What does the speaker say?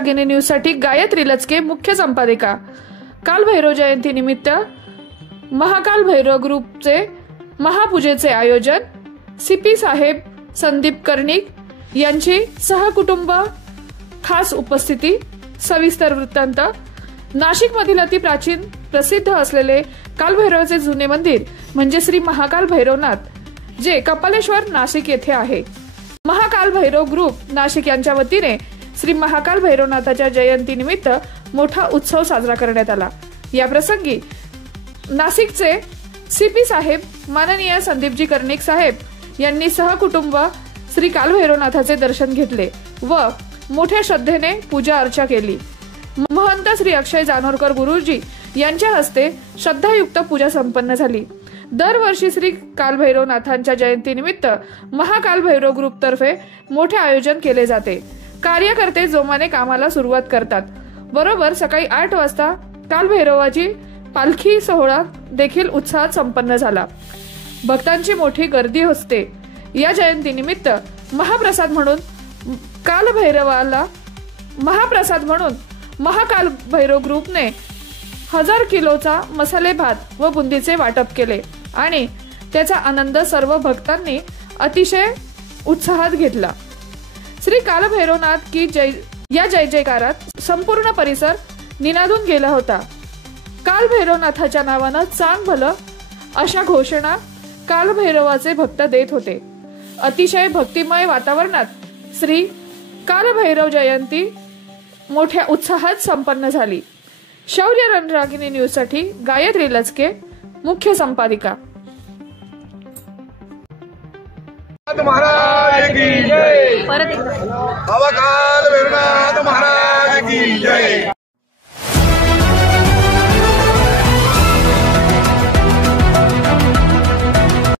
रणरागिणी news साठी गायत्री लचके मुख्य संपादिका। काल भैरव जयंती निमित्त महाकाल भैरव ग्रुपचे महापूजेचे आयोजन। सीपी साहेब संदीप कर्णिक यांची सहकुटुंब खास उपस्थिती। सविस्तर वृत्तांत। नाशिक मधील अति प्राचीन प्रसिद्ध असलेले कालभैरवाचे जुने मंदिर म्हणजे श्री महाकाल भैरवनाथ, जे कपालेश्वर नाशिक येथे आहे। महाकाल भैरव ग्रुप नाशिक यांच्या वतीने श्री महाकाल भैरवनाथाच्या जयंती निमित्त मोठा उत्सव साजरा करण्यात आला। या प्रसंगी नाशिकचे सीपी साहेब माननीय संदीपजी कर्णिक साहेब यांनी सहकुटुंब श्री कालभैरवनाथाचे दर्शन घेतले व मोठ्या श्रद्धेने पूजा अर्चा केली। महंत श्री अक्षय जानोरकर गुरुजी यांच्या हस्ते श्रद्धायुक्त पूजा संपन्न झाली। दरवर्षी श्री कालभैरवनाथांच्या जयंतीनिमित्त महाकाल भैरव ग्रुप तर्फे मोठे आयोजन केले जाते। कार्यकर्ते जोमाने कामाला सुरुवात करतात। बरोबर सकाळी 8 वाजता कालभैरवाची पालखी सोहळा देखील उत्साहात संपन्न झाला। भक्तांची मोठी गर्दी असते। या जयंतीनिमित्त महाप्रसाद म्हणून महाकाल भैरव ग्रुपने 1000 किलोचा मसाले भात व बुंदीचे वाटप केले आणि त्याचा आनंद सर्व भक्तांनी अतिशय उत्साहात घेतला। श्री कालभैरवनाथ की जय या जय जयकारात संपूर्ण परिसर निनादून गेला होता। कालभैरवनाथाच्या नावानं चांग भलं अशा घोषणा कालभैरवाचे भक्त देत होते। अतिशय भक्तिमय वातावरणात श्री कालभैरव जयंती मोठ्या उत्साहात संपन्न झाली। शौर्य रणरागिणी न्यूज साठी गायत्री लचके मुख्य संपादिका। महाराज की जय। परत एकदा बाबा काल भैरवनाथ